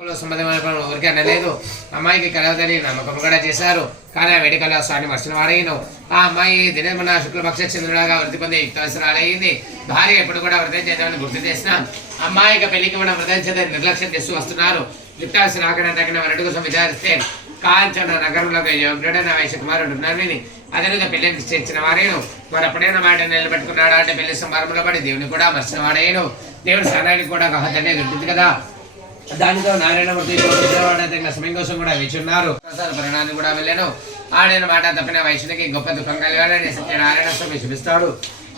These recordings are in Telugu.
సంబంధమైన ఊరికే అనలేదు. అమ్మాయికి కలవదని నమ్మకం కూడా చేశారు. కానీ ఆ వేడుకలో స్వామి మర్చిన వాడైను. ఆ అమ్మాయి దినమున శుక్లపక్ష చంద్రులాగా వృద్ధి పొంది యుక్తవసరాలయ్యింది. భార్య ఎప్పుడు కూడా వ్రతం చేద్దామని గుర్తు చేసిన అమ్మాయికి పెళ్లికి కూడా వ్రతం చేద్దామని నిర్లక్ష్యం చేస్తూ వస్తున్నారు. యుక్తవసర ఆకడం తగిన వరడు కోసం విచారిస్తే కాంచన నగరంలో యోగ్యుడైన వైశ్య కుమారుడు ఉన్నారని అదనుగా పెళ్లిని నిశ్చయించిన వారేను. మరి అప్పుడైనా మాట నిలబెట్టుకున్నాడా అంటే పెళ్లి సంబరంలో పడి దేవుని కూడా మర్చిన వాడేను. దేవుడి స్థానానికి కూడా గహతనే దొరుకుతుంది కదా. దానితో నారాయణమూర్తి సమయం కోసం కూడా వేచున్నారు. పరిణాన్ని కూడా వెళ్ళాను. ఆడిన మాట తప్పిన వైశ్యునికి గొప్ప దుఃఖం కలిగాడని సత్యనారాయణ స్వామి చూపిస్తాడు.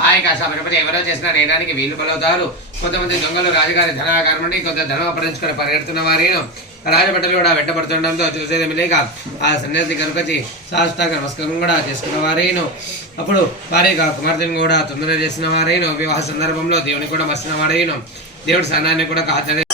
ఆయక శబరిపతి ఎవరో చేసిన నేరానికి వీలు పలవుతారు. కొంతమంది దొంగలు రాజుగారి ధనాగారం నుండి కొంత ధనం అపహరించుకొని పరిగెడుతున్న వారేను. రాజభట్టలు కూడా వెంటబడుతుండడంతో చూసేది లేక ఆ సన్యాసి కనుకొచ్చి సాష్టాంగ నమస్కారం కూడా చేసుకున్న వారేను. అప్పుడు వారిగా కుమార్తెను కూడా తొందర చేసిన వారేను. వివాహ సందర్భంలో దేవుని కూడా మర్చిన వాడేను. దేవుడి స్థానాన్ని కూడా కాచనే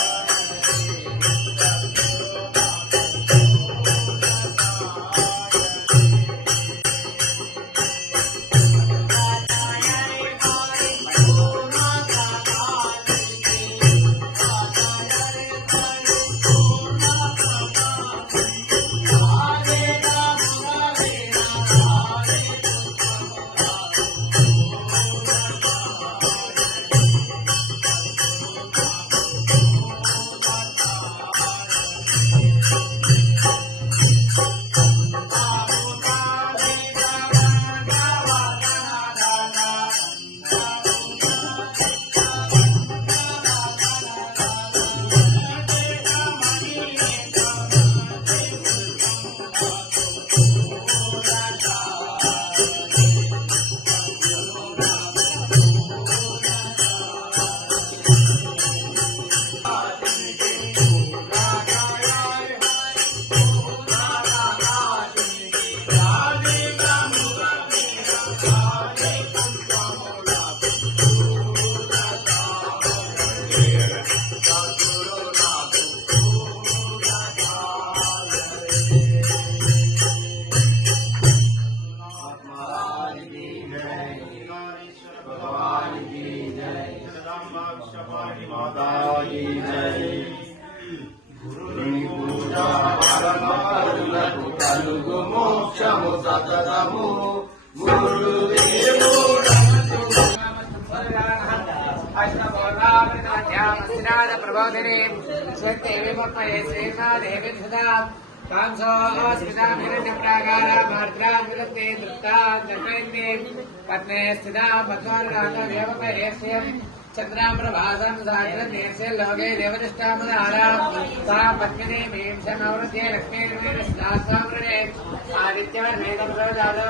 प्रबोधिनी श्वेतेवी मत्मये श्रीमा देवी सदा कांसो स्मिता हिरण्यप्राकारा मार्द्रा विलते दृष्टा जगैन्ये पत्ने स्थिता मध्वरागा व्यवपयेस्यं चन्द्रां प्रभासं साग्रनेस्य लोके देवनिष्ठामदारा सा पद्मिनी भीमशमवृध्ये लक्ष्मीर्वीरस्तासाम्रणे आदित्यवर्णेदं प्रजातो